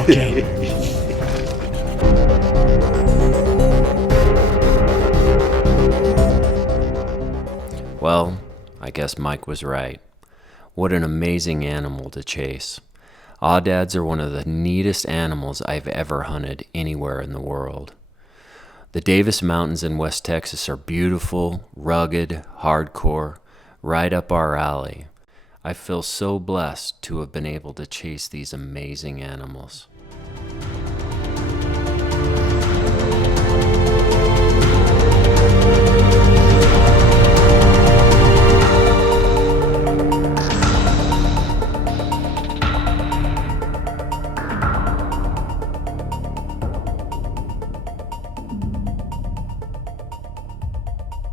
Okay. Well, I guess Mike was right. What an amazing animal to chase. Audads are one of the neatest animals I've ever hunted anywhere in the world. The Davis Mountains in West Texas are beautiful, rugged, hardcore, right up our alley. I feel so blessed to have been able to chase these amazing animals.